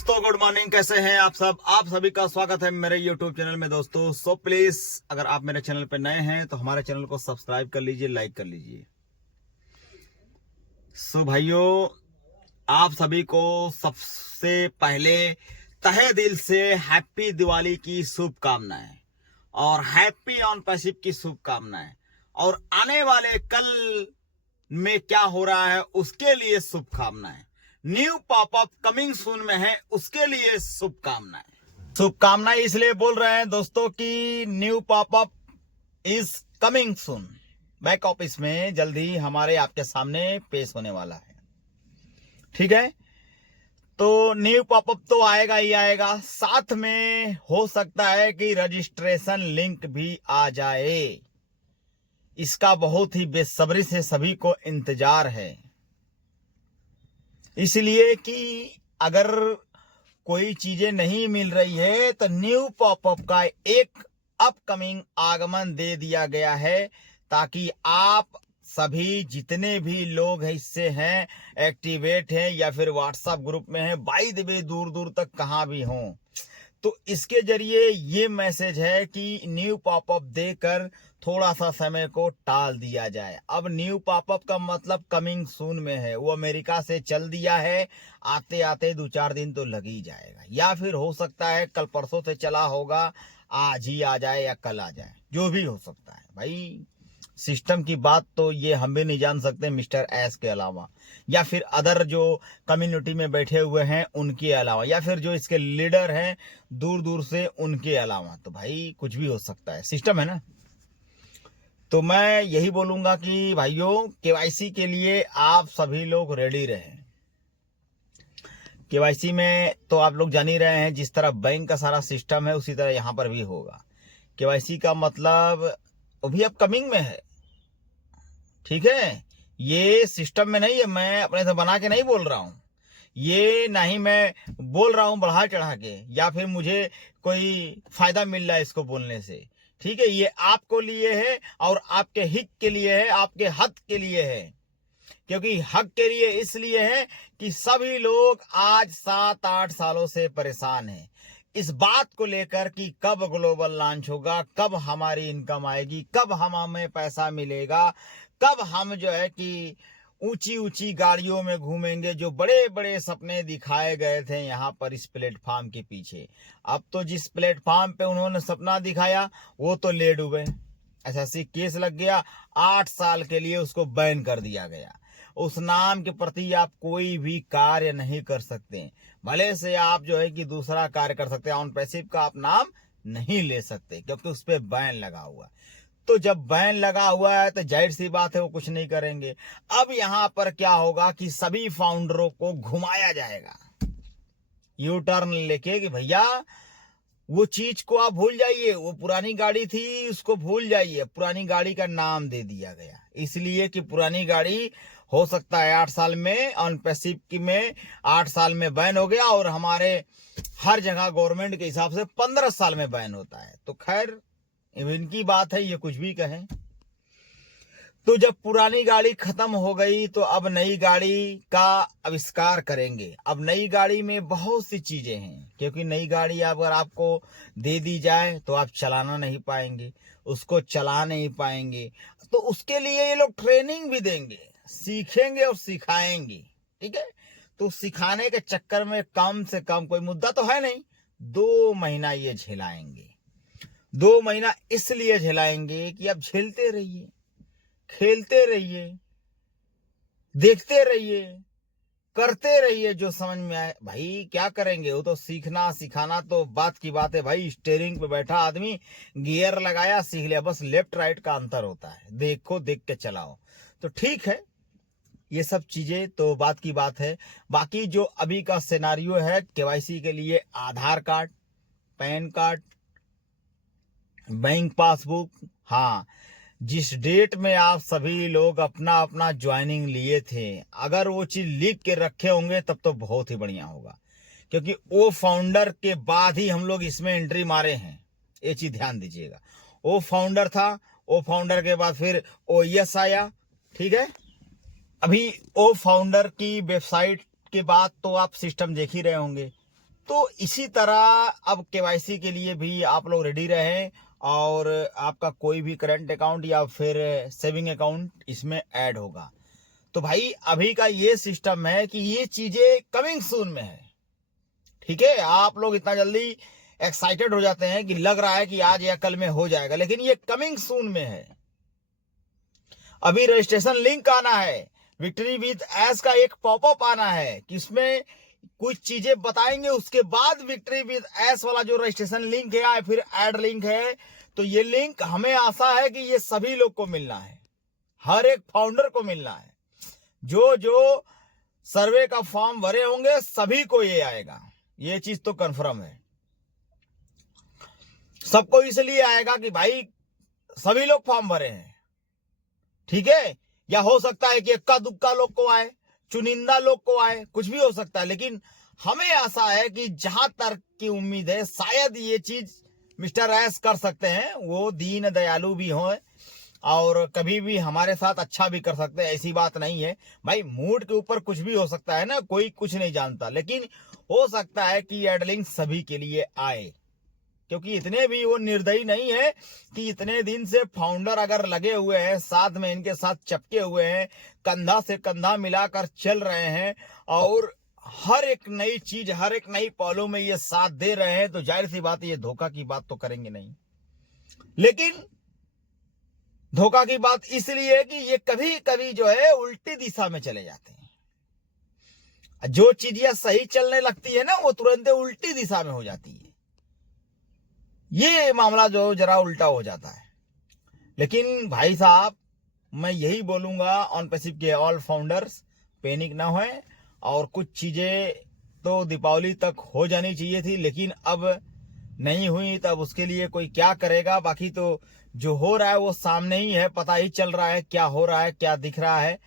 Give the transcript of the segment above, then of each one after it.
दोस्तों good morning, कैसे हैं आप सभी का स्वागत है मेरे YouTube चैनल में दोस्तों। सो प्लीज अगर आप मेरे चैनल पे नए हैं तो हमारे चैनल को सब्सक्राइब कर लीजिए, लाइक कर लीजिए। सो भाइयों, आप सभी को सबसे पहले तहे दिल से हैप्पी दिवाली की शुभकामनाएं और हैप्पी ऑन पैसिव की शुभकामनाएं, और आने वाले कल में क्या हो रहा है उसके लिए शुभकामनाएं। न्यू पॉपअप कमिंग सून में है, उसके लिए शुभकामनाएं। शुभकामनाएं इसलिए बोल रहे हैं दोस्तों कि new popup is coming soon. Back office में जल्दी हमारे आपके सामने पेश होने वाला है, ठीक है। तो न्यू पॉपअप तो आएगा ही आएगा, साथ में हो सकता है कि रजिस्ट्रेशन लिंक भी आ जाए। इसका बहुत ही बेसब्री से सभी को इंतजार है, इसलिए कि अगर कोई चीजें नहीं मिल रही है तो न्यू पॉपअप का एक अपकमिंग आगमन दे दिया गया है, ताकि आप सभी जितने भी लोग इससे हैं, एक्टिवेट हैं या फिर व्हाट्सएप ग्रुप में हैं, बाय द वे दूर दूर तक कहां भी हों, तो इसके जरिए ये मैसेज है कि न्यू पॉपअप देकर थोड़ा सा समय को टाल दिया जाए। अब न्यू पॉपअप का मतलब कमिंग सून में है, वो अमेरिका से चल दिया है, आते आते 2-4 दिन तो लग ही जाएगा, या फिर हो सकता है कल परसों से चला होगा, आज ही आ जाए या कल आ जाए, जो भी हो सकता है भाई। सिस्टम की बात तो ये हम भी नहीं जान सकते मिस्टर एस के अलावा, या फिर अदर जो कम्युनिटी में बैठे हुए हैं उनके अलावा, या फिर जो इसके लीडर हैं दूर दूर से उनके अलावा। तो भाई कुछ भी हो सकता है, सिस्टम है ना। तो मैं यही बोलूंगा कि भाइयों, केवाईसी के लिए आप सभी लोग रेडी रहें। केवाईसी में तो आप लोग जान ही रहे हैं, जिस तरह बैंक का सारा सिस्टम है उसी तरह यहाँ पर भी होगा। केवाईसी का मतलब वो भी अपकमिंग में है, ठीक है। ये सिस्टम में नहीं है, मैं अपने से बना के नहीं बोल रहा हूं, ये नहीं मैं बोल रहा हूं बढ़ा चढ़ा के, या फिर मुझे कोई फायदा मिल रहा है इसको बोलने से, ठीक है। ये आपको लिए है और आपके हित के लिए है, आपके हक के लिए है। क्योंकि हक के लिए इसलिए है कि सभी लोग आज 7-8 सालों से परेशान हैं इस बात को लेकर कि कब ग्लोबल लॉन्च होगा, कब हमारी इनकम आएगी, कब हमें पैसा मिलेगा, कब हम जो है कि ऊंची ऊंची गाड़ियों में घूमेंगे। जो बड़े बड़े सपने दिखाए गए थे यहाँ पर इस प्लेटफॉर्म के पीछे, अब तो जिस प्लेटफॉर्म पे उन्होंने सपना दिखाया वो तो ले डूबे। एसएससी केस लग गया, 8 साल के लिए उसको बैन कर दिया गया। उस नाम के प्रति आप कोई भी कार्य नहीं कर सकते, भले से आप जो है कि दूसरा कार्य कर सकते हैं, ऑन पैसिव का आप नाम नहीं ले सकते क्योंकि उस पर बैन लगा हुआ। तो जब बैन लगा हुआ है तो जाहिर सी बात है वो कुछ नहीं करेंगे। अब यहां पर क्या होगा कि सभी फाउंडरों को घुमाया जाएगा यू टर्न लेके कि भैया वो चीज को आप भूल जाइए, वो पुरानी गाड़ी थी उसको भूल जाइए। पुरानी गाड़ी का नाम दे दिया गया इसलिए कि पुरानी गाड़ी हो सकता है 8 साल में ऑन पैसिव की में 8 साल में बैन हो गया, और हमारे हर जगह गवर्नमेंट के हिसाब से 15 साल में बैन होता है। तो खैर इनकी बात है, ये कुछ भी कहें। तो जब पुरानी गाड़ी खत्म हो गई तो अब नई गाड़ी का आविष्कार करेंगे। अब नई गाड़ी में बहुत सी चीजें हैं, क्योंकि नई गाड़ी अगर आपको दे दी जाए तो आप चलाना नहीं पाएंगे, उसको चला नहीं पाएंगे। तो उसके लिए ये लोग ट्रेनिंग भी देंगे, सीखेंगे और सिखाएंगे, ठीक है। तो सिखाने के चक्कर में कम से कम कोई मुद्दा तो है नहीं, 2 महीना ये झेलाएंगे। 2 महीना इसलिए झेलाएंगे कि आप झेलते रहिए, खेलते रहिए, देखते रहिए, करते रहिए, जो समझ में आए। भाई क्या करेंगे, वो तो सीखना सिखाना तो बात की बात है भाई। स्टीयरिंग पे बैठा आदमी गियर लगाया सीख लिया, बस लेफ्ट राइट का अंतर होता है, देखो देख के चलाओ। तो ठीक है, ये सब चीजें तो बात की बात है। बाकी जो अभी का सिनेरियो है केवाईसी के लिए, Aadhaar card, PAN card, bank passbook, हाँ, जिस डेट में आप सभी लोग अपना अपना ज्वाइनिंग लिए थे, अगर वो चीज लिख के रखे होंगे तब तो बहुत ही बढ़िया होगा, क्योंकि वो फाउंडर के बाद ही हम लोग इसमें एंट्री मारे हैं। ये चीज ध्यान दीजिएगा, वो फाउंडर था, वो फाउंडर के बाद फिर ओएस आया, ठीक है। अभी वो फाउंडर की वेबसाइट के बाद तो आप सिस्टम देख ही रहे होंगे, तो इसी तरह अब केवाईसी के लिए भी आप लोग रेडी रहें और आपका कोई भी करंट अकाउंट या फिर सेविंग अकाउंट इसमें ऐड होगा। तो भाई अभी का ये सिस्टम है कि ये चीजें कमिंग सून में है। ठीक है, आप लोग इतना जल्दी एक्साइटेड हो जाते हैं कि लग रहा है कि आज या कल में हो जाएगा, लेकिन ये कमिंग सून में है। अभी रजिस्ट्रेशन लिंक आना है, विक्ट्री विद एस का एक पॉपअप आना है कि इसमें कुछ चीजें बताएंगे, उसके बाद विक्ट्री विद एस वाला जो रजिस्ट्रेशन लिंक है या फिर ऐड लिंक है, तो ये लिंक हमें आशा है कि ये सभी लोग को मिलना है, हर एक फाउंडर को मिलना है। जो जो सर्वे का फॉर्म भरे होंगे सभी को ये आएगा, ये चीज तो कंफर्म है। सबको इसलिए आएगा कि भाई सभी लोग फॉर्म भरे हैं। ठीक है, या हो सकता है कि इक्का दुक्का लोग को आए, चुनिंदा लोग को आए, कुछ भी हो सकता है, लेकिन हमें आशा है कि जहां तक की उम्मीद है शायद ये चीज मिस्टर एस कर सकते हैं। वो दीन दयालु भी हों और कभी भी हमारे साथ अच्छा भी कर सकते हैं, ऐसी बात नहीं है भाई। मूड के ऊपर कुछ भी हो सकता है ना, कोई कुछ नहीं जानता, लेकिन हो सकता है कि एडलिंग सभी के लिए आए, क्योंकि इतने भी वो निर्दयी नहीं है कि इतने दिन से फाउंडर अगर लगे हुए हैं, साथ में इनके साथ चपके हुए हैं, कंधा से कंधा मिलाकर चल रहे हैं और हर एक नई चीज, हर एक नई पहलू में ये साथ दे रहे हैं, तो जाहिर सी बात है ये धोखा की बात तो करेंगे नहीं। लेकिन धोखा की बात इसलिए है कि ये कभी कभी जो है उल्टी दिशा में चले जाते हैं। जो चीजें सही चलने लगती है ना, वो तुरंत उल्टी दिशा में हो जाती है। ये मामला जो जरा उल्टा हो जाता है। लेकिन भाई साहब, मैं यही बोलूंगा ऑन पैसिव के ऑल फाउंडर्स, पैनिक ना होए। और कुछ चीजें तो दीपावली तक हो जानी चाहिए थी, लेकिन अब नहीं हुई, तब उसके लिए कोई क्या करेगा। बाकी तो जो हो रहा है वो सामने ही है, पता ही चल रहा है क्या हो रहा है, क्या दिख रहा है।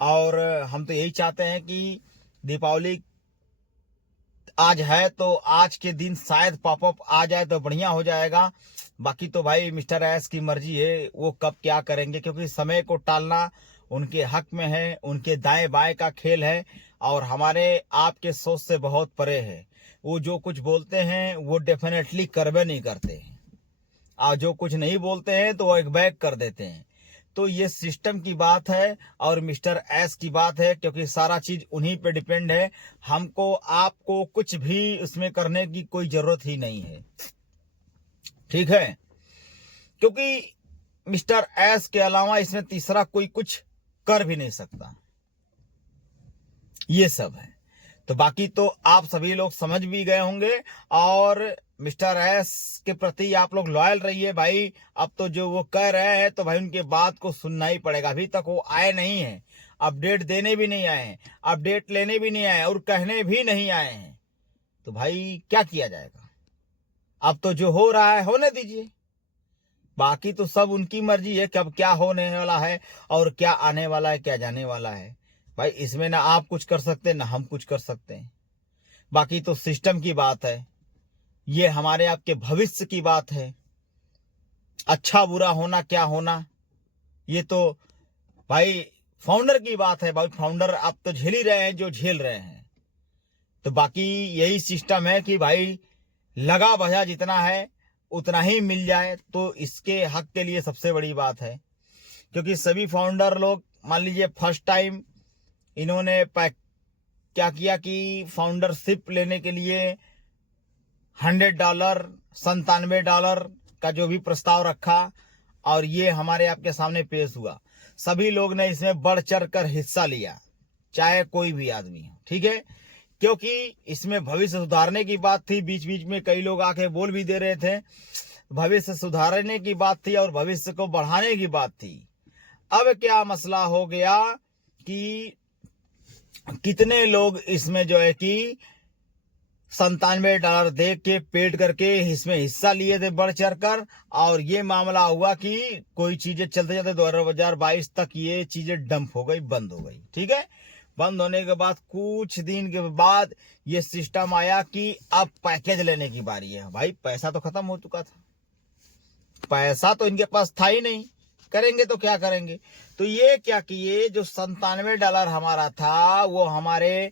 और हम तो यही चाहते हैं कि दीपावली आज है तो आज के दिन शायद पॉपअप आ जाए तो बढ़िया हो जाएगा। बाकी तो भाई मिस्टर एस की मर्जी है, वो कब क्या करेंगे, क्योंकि समय को टालना उनके हक में है, उनके दाएं बाएं का खेल है और हमारे आपके सोच से बहुत परे है। वो जो कुछ बोलते हैं वो डेफिनेटली करवे नहीं करते, और जो कुछ नहीं बोलते हैं तो वो एक बैक कर देते हैं। तो ये सिस्टम की बात है और मिस्टर एस की बात है, क्योंकि सारा चीज उन्हीं पे डिपेंड है। हमको आपको कुछ भी उसमें करने की कोई जरूरत ही नहीं है। ठीक है, क्योंकि मिस्टर एस के अलावा इसमें तीसरा कोई कुछ कर भी नहीं सकता। ये सब है। तो बाकी तो आप सभी लोग समझ भी गए होंगे और मिस्टर एस के प्रति आप लोग लॉयल रहिए भाई। अब तो जो वो कह रहे हैं तो भाई उनके बात को सुनना ही पड़ेगा। अभी तक वो आए नहीं हैं, अपडेट देने भी नहीं आए हैं, अपडेट लेने भी नहीं आए और कहने भी नहीं आए हैं, तो भाई क्या किया जाएगा। अब तो जो हो रहा है होने दीजिए, बाकी तो सब उनकी मर्जी है कब क्या होने वाला है और क्या आने वाला है, क्या जाने वाला है। भाई इसमें ना आप कुछ कर सकते ना हम कुछ कर सकते हैं। बाकी तो सिस्टम की बात है, ये हमारे आपके भविष्य की बात है। अच्छा बुरा होना क्या होना, ये तो भाई फाउंडर की बात है। भाई फाउंडर आप तो झेल ही रहे हैं जो झेल रहे हैं। तो बाकी यही सिस्टम है कि भाई लगा बजा जितना है उतना ही मिल जाए, तो इसके हक के लिए सबसे बड़ी बात है। क्योंकि सभी फाउंडर लोग मान लीजिए फर्स्ट टाइम इन्होंने क्या किया कि फाउंडरशिप लेने के लिए $100 $97 का जो भी प्रस्ताव रखा और ये हमारे आपके सामने पेश हुआ। सभी लोग ने इसमें बढ़ चढ़ कर हिस्सा लिया, चाहे कोई भी आदमी हो। ठीक है, क्योंकि इसमें भविष्य सुधारने की बात थी। बीच बीच में कई लोग आके बोल भी दे रहे थे, भविष्य सुधारने की बात थी और भविष्य को बढ़ाने की बात थी। अब क्या मसला हो गया कि कितने लोग इसमें जो है कि $97 दे के पेड करके इसमें हिस्सा लिए थे बढ़ चढ़ कर, और ये मामला हुआ कि कोई चीजें चलते चलते 2022 तक ये चीजें डंप हो गई, बंद हो गई। ठीक है, बंद होने के बाद कुछ दिन के बाद ये सिस्टम आया कि अब पैकेज लेने की बारी है। भाई पैसा तो खत्म हो चुका था, पैसा तो इनके पास था ही नहीं, करेंगे तो क्या करेंगे। तो ये क्या किए, जो $97 हमारा था वो हमारे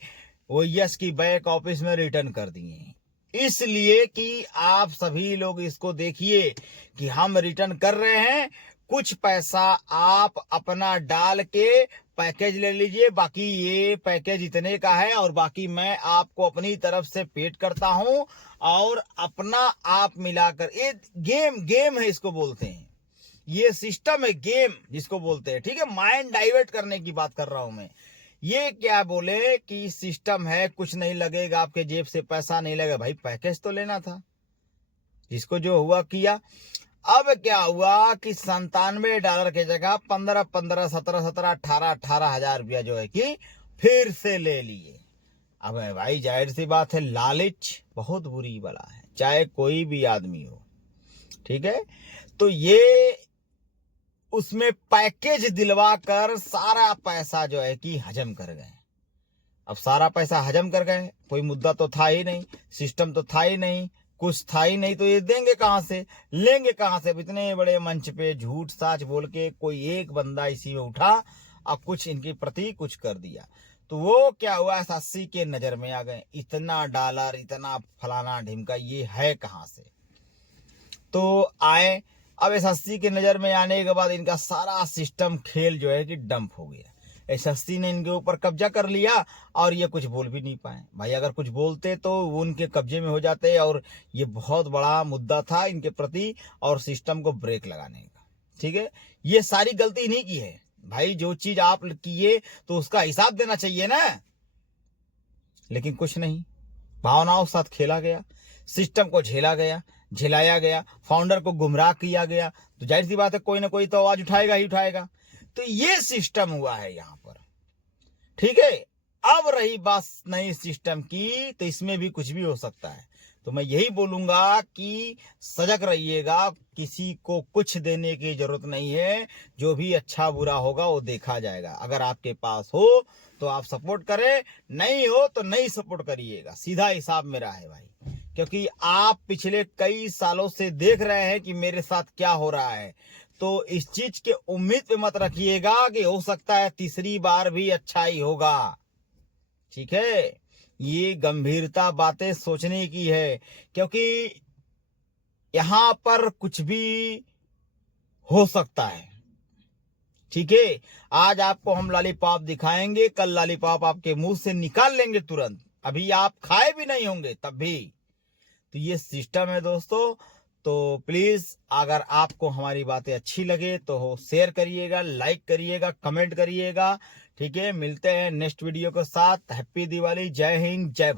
वो यस की बैक ऑफिस में रिटर्न कर दिए। इसलिए कि आप सभी लोग इसको देखिए कि हम रिटर्न कर रहे हैं, कुछ पैसा आप अपना डाल के पैकेज ले लीजिए, बाकी ये पैकेज इतने का है और बाकी मैं आपको अपनी तरफ से पेड करता हूं और अपना आप मिलाकर, ये गेम है, इसको बोलते हैं, ये सिस्टम है, गेम जिसको बोलते हैं, ठीक है। माइंड डाइवर्ट करने की बात कर रहा हूं मैं। ये क्या बोले कि सिस्टम है, कुछ नहीं लगेगा, आपके जेब से पैसा नहीं लगेगा। भाई पैकेज तो लेना था, जिसको जो हुआ किया। अब क्या हुआ कि $97 की जगह 15 17 18 हजार रुपया जो है कि फिर से ले लिए। अब भाई जाहिर सी बात है, लालच बहुत बुरी बला है, चाहे कोई भी आदमी हो, ठीक है। तो ये उसमें पैकेज दिलवा कर सारा पैसा जो है कि हजम कर गए। अब सारा पैसा हजम कर गए, कोई मुद्दा तो था ही नहीं, सिस्टम तो था ही नहीं, कुछ था ही नहीं, तो ये देंगे कहां से, लेंगे कहां से। अब इतने बड़े मंच पे झूठ साच बोल के कोई एक बंदा इसी में उठा और कुछ इनके प्रति कुछ कर दिया, तो वो क्या हुआ, SSC के नजर में आ गए। इतना डॉलर, इतना फलाना ढिमका, ये है कहां से, तो आए। अब SSC के नजर में आने के बाद इनका सारा सिस्टम खेल जो है कि डंप हो गया। SSC ने इनके ऊपर कब्जा कर लिया और ये कुछ बोल भी नहीं पाए। भाई अगर कुछ बोलते तो वो उनके कब्जे में हो जाते, और ये बहुत बड़ा मुद्दा था इनके प्रति और सिस्टम को ब्रेक लगाने का, ठीक है। ये सारी गलती इन्हीं की है भाई, जो चीज आप किए तो उसका हिसाब देना चाहिए ना, लेकिन कुछ नहीं, भावनाओं के साथ खेला गया, सिस्टम को झेला गया, झिलाया गया, फाउंडर को गुमराह किया गया, तो जाहिर सी बात है कोई ना कोई तो आवाज उठाएगा ही उठाएगा। तो ये सिस्टम हुआ है यहां पर, ठीक है। अब रही बात नई सिस्टम की, तो इसमें भी कुछ भी हो सकता है। तो मैं यही बोलूंगा कि सजग रहिएगा, किसी को कुछ देने की जरूरत नहीं है, जो भी अच्छा बुरा होगा वो देखा जाएगा। अगर आपके पास हो तो आप सपोर्ट करें, नहीं हो तो नहीं सपोर्ट करिएगा, सीधा हिसाब मेरा है भाई। क्योंकि आप पिछले कई सालों से देख रहे हैं कि मेरे साथ क्या हो रहा है, तो इस चीज के उम्मीद पे मत रखिएगा कि हो सकता है तीसरी बार भी अच्छा ही होगा, ठीक है। ये गंभीरता बातें सोचने की है, क्योंकि यहां पर कुछ भी हो सकता है, ठीक है। आज आपको हम लॉलीपॉप दिखाएंगे, कल लॉलीपॉप आपके मुंह से निकाल लेंगे तुरंत, अभी आप खाए भी नहीं होंगे तब भी। तो ये सिस्टम है दोस्तों। तो प्लीज अगर आपको हमारी बातें अच्छी लगे तो शेयर करिएगा, लाइक करिएगा, कमेंट करिएगा, ठीक है। मिलते हैं नेक्स्ट वीडियो के साथ। हैप्पी दिवाली, जय हिंद, जय भारत।